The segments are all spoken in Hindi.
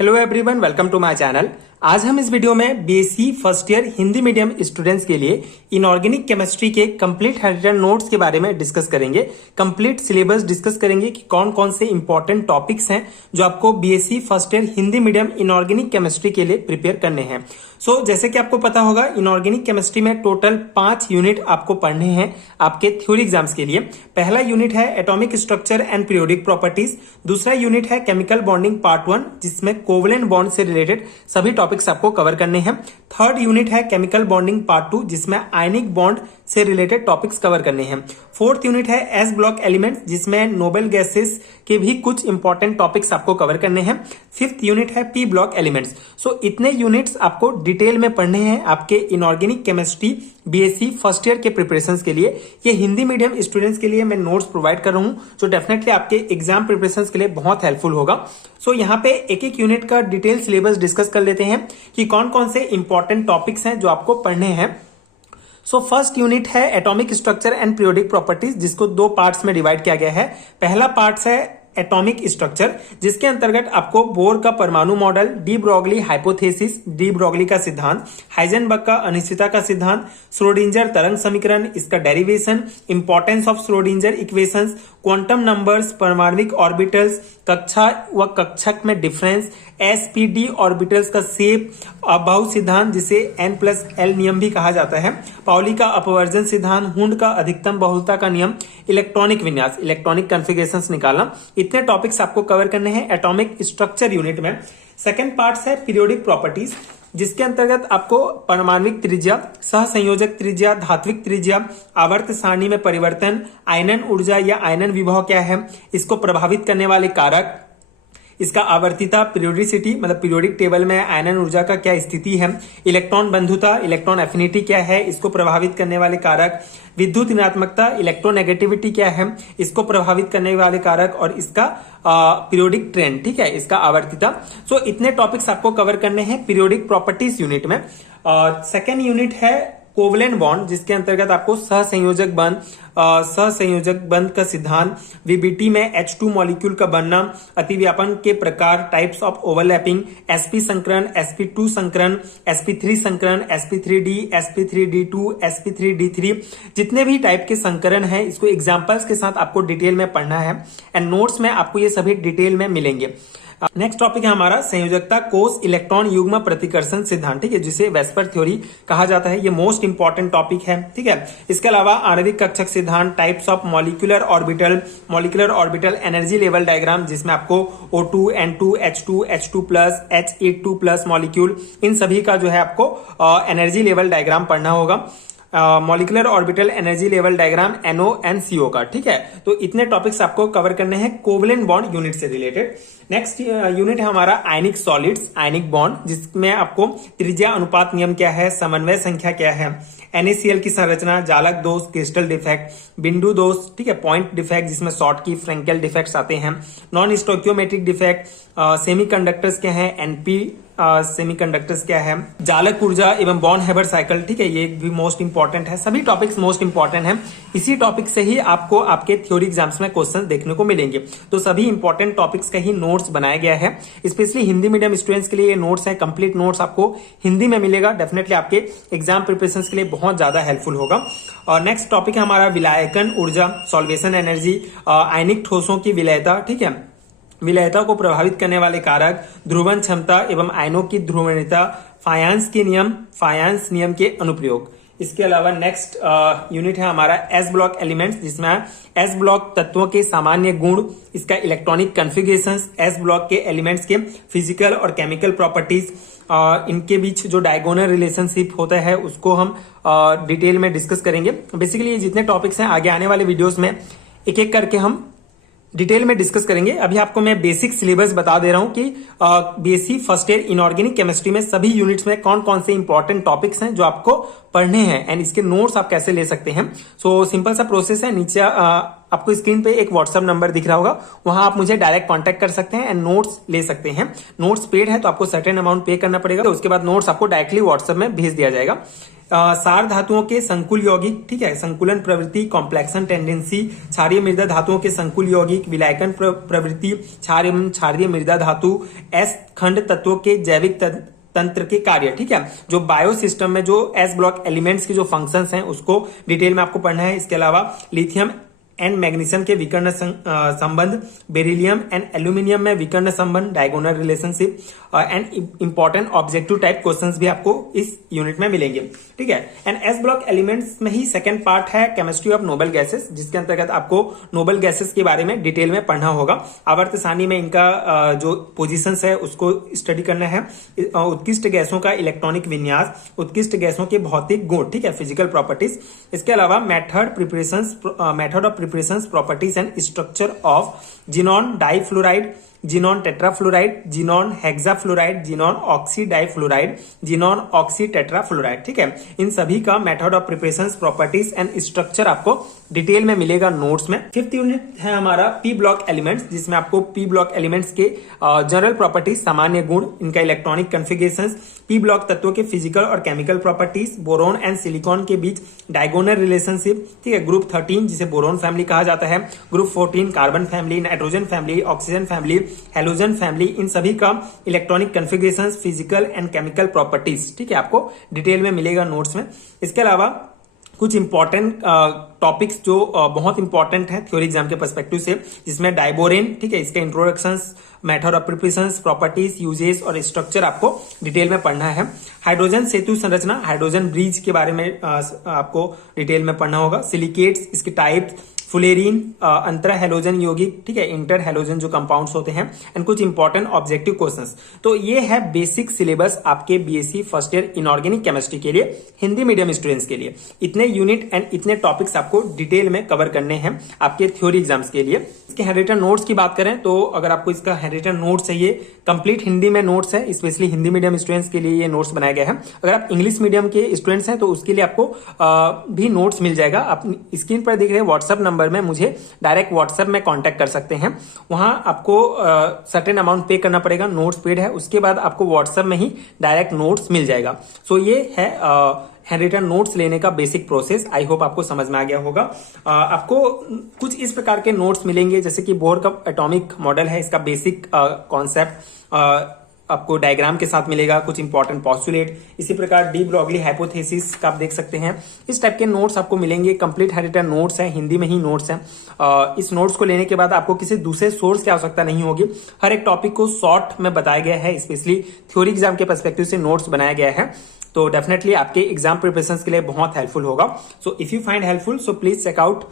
Hello everyone, welcome to my channel. आज हम इस वीडियो में BSc first year Hindi medium students के लिए इनऑर्गेनिक केमिस्ट्री के कंप्लीट हैंडरिटन नोट्स के बारे में डिस्कस करेंगे। कंप्लीट सिलेबस डिस्कस करेंगे कि कौन कौन से इंपॉर्टेंट टॉपिक्स हैं जो आपको BSc first year Hindi medium inorganic chemistry के लिए प्रिपेयर करने हैं। जैसे कि आपको पता होगा, इनऑर्गेनिक केमिस्ट्री में टोटल 5 यूनिट आपको पढ़ने हैं आपके थ्योरी एग्जाम्स के लिए। पहला यूनिट है atomic structure and periodic properties. दूसरा यूनिट है केमिकल बॉन्डिंग पार्ट 1, जिसमें कोवलेंट बॉन्ड से रिलेटेड सभी टॉपिक्स आपको कवर करने हैं। थर्ड यूनिट है केमिकल बॉन्डिंग पार्ट 2, जिसमें आयनिक बॉन्ड से रिलेटेड टॉपिक्स कवर करने हैं। फोर्थ यूनिट है एस ब्लॉक एलिमेंट्स, जिसमें नोबेल गैसेस के भी कुछ इंपॉर्टेंट टॉपिक्स आपको कवर करने हैं। फिफ्थ यूनिट है पी ब्लॉक एलिमेंट्स। इतने यूनिट्स आपको डिटेल में पढ़ने हैं आपके inorganic chemistry BSc first year के प्रिपरेशन के लिए। ये हिंदी मीडियम स्टूडेंट्स के लिए मैं नोट्स प्रोवाइड कर रहा हूं, जो डेफिनेटली आपके एग्जाम प्रिपरेशन के लिए बहुत हेल्पफुल होगा। यहाँ पे एक एक यूनिट का डिटेल सिलेबस डिस्कस कर लेते हैं कि कौन कौन से इंपॉर्टेंट टॉपिक्स हैं जो आपको पढ़ने हैं। फर्स्ट यूनिट है atomic structure and periodic properties, जिसको 2 पार्ट्स में डिवाइड किया गया है। पहला पार्ट है एटॉमिक स्ट्रक्चर, जिसके अंतर्गत आपको बोर का परमाणु model, de Broglie hypothesis, de Broglie का सिद्धांत, हाइजेनबर्ग का अनिश्चितता का सिद्धांत, श्रोडिंजर तरंग समीकरण, इसका derivation, importance of Schrodinger equations, quantum numbers, परमाणविक ऑर्बिटल्स, कक्षा व कक्षक में डिफरेंस, एसपीडी ऑर्बिटल्स का शेप, अभाव सिद्धांत जिसे N+L नियम भी कहा जाता है, पाउली का अपवर्जन सिद्धांत, हुंड का अधिकतम बहुलता का नियम, इलेक्ट्रॉनिक विन्यास, इलेक्ट्रॉनिक कॉन्फ़िगरेशंस निकालना। इतने टॉपिक्स आपको कवर करने हैं एटॉमिक स्ट्रक्चर यूनिट में। सेकेंड पार्ट है पीरियोडिक प्रॉपर्टीज, जिसके अंतर्गत आपको परमाणविक त्रिज्या, सहसंयोजक त्रिज्या, धात्विक त्रिज्या, आवर्त सारणी में परिवर्तन, आयनन ऊर्जा या आयनन विभव क्या है, इसको प्रभावित करने वाले कारक, इसका आवर्तिता, पीरियोडिसिटी मतलब पीरियोडिक टेबल में आयनन ऊर्जा का क्या स्थिति है, इलेक्ट्रॉन बंधुता, इलेक्ट्रॉन एफिनिटी क्या है, इसको प्रभावित करने वाले कारक, विद्युत ऋणात्मकता, इलेक्ट्रोनेगेटिविटी क्या है, इसको प्रभावित करने वाले कारक, और इसका पीरियोडिक ट्रेंड, ठीक है, इसका आवर्तिता। इतने टॉपिक्स आपको कवर करने हैं पीरियोडिक प्रॉपर्टीज यूनिट में। सेकेंड यूनिट है कोवलेंट बॉन्ड, जिसके अंतर्गत आपको सहसंयोजक बंध का सिद्धांत, वीबीटी में H2 मॉलिक्यूल का बनना, अतिव्यापन के प्रकार, टाइप्स ऑफ ओवरलैपिंग, sp संकरण, sp2 संकरण, sp3 संकरण, sp3d, sp3d2, sp3d3, जितने भी टाइप के संकरण हैं, इसको एग्जांपल्स के साथ आपको डिटेल में पढ़ना है एंड नोट्स में आपको ये सभी डिटेल में मिलेंगे। नेक्स्ट टॉपिक है हमारा संयोजकता कोष इलेक्ट्रॉन युग्म प्रतिकर्षण सिद्धांत, ठीक है, जिसे वेस्पर थ्योरी कहा जाता है। ये मोस्ट इंपॉर्टेंट टॉपिक है, ठीक है। इसके अलावा आणविक कक्षक सिद्धांत, types of molecular orbital energy level diagram, जिसमें आपको O2, N2, H2, H2+, H82+ molecule, इन सभी का जो है आपको एनर्जी लेवल डायग्राम पढ़ना होगा। Molecular orbital energy level diagram NO&CO का, ठीक है। इतने टॉपिक्स आपको कवर करने हैं कोवलेंट बॉन्ड यूनिट से रिलेटेड। नेक्स्ट यूनिट है हमारा आयनिक सॉलिड्स, आयनिक बॉन्ड, जिसमें आपको त्रिज्या अनुपात नियम क्या है, समन्वय संख्या क्या है, NaCl की संरचना, जालक दोष, क्रिस्टल डिफेक्ट, बिंदु दोष, ठीक है, पॉइंट डिफेक्ट जिसमें शॉर्ट की फ्रेंकेल डिफेक्ट्स आते हैं, नॉन स्टोक्योमेट्रिक डिफेक्ट, सेमीकंडक्टर्स क्या है, NP सेमीकंडक्टर्स क्या है, जालक ऊर्जा एवं बॉर्न हेबर साइकिल, ठीक है, ये भी मोस्ट इंपॉर्टेंट है। सभी टॉपिक्स मोस्ट इंपॉर्टेंट हैं। इसी टॉपिक से ही आपको आपके थ्योरी एग्जाम्स में क्वेश्चन देखने को मिलेंगे। सभी इंपॉर्टेंट टॉपिक्स का ही नोट्स बनाया गया है, स्पेशली हिंदी मीडियम स्टूडेंट्स के लिए ये नोट्स है। कंप्लीट नोट्स आपको हिंदी में मिलेगा, डेफिनेटली आपके एग्जाम प्रिपरेशन के लिए बहुत ज्यादा हेल्पफुल होगा। और नेक्स्ट टॉपिक है हमारा विलायकन ऊर्जा, सॉल्वेशन एनर्जी, आयनिक ठोसों की विलयता, ठीक है, विलयता को प्रभावित करने वाले कारक, ध्रुवण क्षमता एवं आयनों की ध्रुवणता, फायांस नियम के अनुप्रयोग। इसके अलावा नेक्स्ट यूनिट है हमारा एस ब्लॉक एलिमेंट्स, जिसमें एस ब्लॉक तत्वों के सामान्य गुण, इसका इलेक्ट्रॉनिक कॉन्फ़िगरेशंस, एस ब्लॉक के एलिमेंट्स के फिजिकल और केमिकल प्रॉपर्टीज, इनके बीच जो डायगोनल रिलेशनशिप होता है उसको हम डिटेल में डिस्कस करेंगे। बेसिकली ये जितने टॉपिक्स हैं आगे आने वाले वीडियोस में एक एक करके हम डिटेल में डिस्कस करेंगे। अभी आपको मैं बेसिक सिलेबस बता दे रहा हूं कि BSc first year inorganic chemistry में सभी यूनिट्स में कौन कौन से इंपॉर्टेंट टॉपिक्स हैं जो आपको पढ़ने हैं एंड इसके नोट्स आप कैसे ले सकते हैं। सिंपल सा प्रोसेस है, नीचे आपको स्क्रीन पे एक व्हाट्सअप नंबर दिख रहा होगा, वहां आप मुझे डायरेक्ट कांटेक्ट कर सकते हैं एंड नोट्स ले सकते हैं। नोट्स पेड है तो आपको सर्टेन अमाउंट पे करना पड़ेगा, तो उसके बाद नोट्स आपको डायरेक्टली व्हाट्सएप में भेज दिया जाएगा। सार धातुओं के संकुल यौगिक, ठीक है, संकुलन प्रवृत्ति, कॉम्प्लेक्सन टेंडेंसी, क्षारीय मृदा धातुओं के संकुल यौगिक, विलायकन प्रवृत्ति, क्षारीय मृदा धातु, एस खंड तत्वों के जैविक तंत्र के कार्य, ठीक है, जो बायो सिस्टम में जो एस ब्लॉक एलिमेंट्स के जो फंक्शंस हैं उसको डिटेल में आपको पढ़ना है। इसके अलावा लिथियम एंड मैग्नीशियम के विकर्ण संबंध, बेरिलियम एंड एल्यूमिनियम में विकर्ण संबंध, diagonal relationship and important objective type questions भी आपको इस यूनिट में मिलेंगे, ठीक है। एंड एस ब्लॉक एलिमेंट्स में ही सेकंड पार्ट है केमिस्ट्री ऑफ नोबल गैसेस, जिसके अंतर्गत आपको नोबल गैसेस के बारे में डिटेल में पढ़ना होगा। आवर्त सारणी में इनका जो पोजीशंस है उसको स्टडी करना है। उत्कृष्ट गैसों का इलेक्ट्रॉनिक विन्यास, उत्कृष्ट गैसों के भौतिक गुण, ठीक है, फिजिकल प्रॉपर्टीज। इसके अलावा method of preparations, properties and structure of xenon difluoride, xenon tetrafluoride, xenon hexafluoride, xenon oxy difluoride, xenon oxy tetrafluoride, ठीक है। इन सभी का method of preparations, properties and structure आपको डिटेल में मिलेगा नोट्स में। फिफ्थ यूनिट है हमारा पी ब्लॉक एलिमेंट्स, जिसमें आपको पी ब्लॉक एलिमेंट्स के जनरल प्रॉपर्टीज, सामान्य गुण, इनका इलेक्ट्रॉनिक कॉन्फ़िगरेशंस, पी ब्लॉक तत्वों के फिजिकल और chemical properties, boron and silicon के बीच डायगोनल रिलेशनशिप, ठीक है, ग्रुप 13 जिसे बोरोन फैमिली कहा जाता है, group 14 carbon family, nitrogen family, oxygen family, halogen family, इन सभी का electronic configurations, physical and chemical properties, ठीक है, आपको डिटेल में मिलेगा नोट्स में। इसके अलावा कुछ इंपॉर्टेंट टॉपिक्स जो बहुत इंपॉर्टेंट है थ्योरी एग्जाम के पर्सपेक्टिव से, जिसमें डाइबोरेन, ठीक है, इसके introductions, method of preparations, properties, uses और स्ट्रक्चर आपको डिटेल में पढ़ना है। हाइड्रोजन सेतु संरचना, हाइड्रोजन ब्रिज के बारे में आपको डिटेल में पढ़ना होगा। सिलिकेट्स, इसके टाइप्स, फुलेरीन, अंतर हेलोजन यौगिक, ठीक है, इंटर हेलोजन जो कंपाउंड्स होते हैं, एंड कुछ इंपॉर्टेंट ऑब्जेक्टिव क्वेश्चंस। तो ये है बेसिक सिलेबस आपके BSc first year inorganic chemistry के लिए, हिंदी मीडियम स्टूडेंट्स के लिए। इतने यूनिट एंड इतने टॉपिक्स आपको डिटेल में कवर करने हैं आपके थ्योरी एग्जाम्स के लिए। इसके हैंडरिटन नोट्स की बात करें तो अगर आपको इसका हैंडरिटन नोट चाहिए, कंप्लीट हिंदी में नोट्स है, स्पेशली हिंदी मीडियम स्टूडेंट्स के लिए ये नोट्स बनाया गया है। अगर आप इंग्लिश मीडियम के स्टूडेंट्स हैं तो उसके लिए आपको भी नोट्स मिल जाएगा। आप स्क्रीन पर देख रहे हैं व्हाट्सएप नंबर में मुझे डायरेक्ट व्हाट्सएप में कांटेक्ट कर सकते हैं। वहां आपको सर्टेन अमाउंट पे करना पड़ेगा, नोट्स पेड है, उसके बाद आपको व्हाट्सएप में ही डायरेक्ट नोट्स मिल जाएगा। सो ये है हैंडरिटन नोट्स लेने का बेसिक प्रोसेस। आई होप आपको समझ में आ गया होगा। आपको कुछ इस प्रकार के नोट्स मिलेंगे, जैसे कि बोर का एटॉमिक मॉडल है, इसका बेसिक कॉन्सेप्ट आपको डायग्राम के साथ मिलेगा, कुछ इंपॉर्टेंट पॉस्टुलेट, इसी प्रकार डी ब्रॉगली हाइपोथेसिस का आप देख सकते हैं। इस टाइप के नोट्स आपको मिलेंगे। कंप्लीट हैंडरिटन नोट्स हैं, हिंदी में ही नोट्स हैं। इस नोट्स को लेने के बाद आपको किसी दूसरे सोर्स की आवश्यकता नहीं होगी। हर एक टॉपिक को शॉर्ट में बताया गया है, स्पेशली थ्योरी एग्जाम के पर्सपेक्टिव से नोट्स बनाया गया है, तो डेफिनेटली आपके एग्जाम प्रिपरेशन के लिए बहुत हेल्पफुल होगा। So if you find helpful so please check out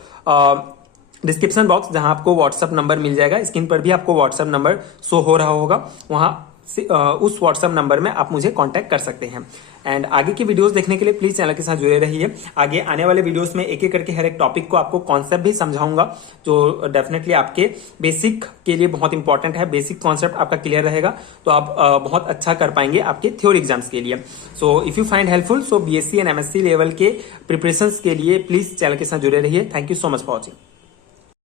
description box, जहां आपको व्हाट्सएप नंबर मिल जाएगा। स्क्रीन पर भी आपको व्हाट्सएप नंबर शो हो रहा होगा, वहां उस व्हाट्सएप नंबर में आप मुझे कांटेक्ट कर सकते हैं। एंड आगे की वीडियोस देखने के लिए प्लीज चैनल के साथ जुड़े रहिए। आगे आने वाले वीडियोस में एक एक करके हर एक टॉपिक को आपको कॉन्सेप्ट भी समझाऊंगा, जो डेफिनेटली आपके बेसिक के लिए बहुत इंपॉर्टेंट है। बेसिक कॉन्सेप्ट आपका क्लियर रहेगा तो आप बहुत अच्छा कर पाएंगे आपके थ्योरी एग्जाम्स के लिए। सो if you find helpful so BSc and MSc level के प्रिपरेशन के लिए प्लीज चैनल के साथ जुड़े रहिए। Thank you so much for watching.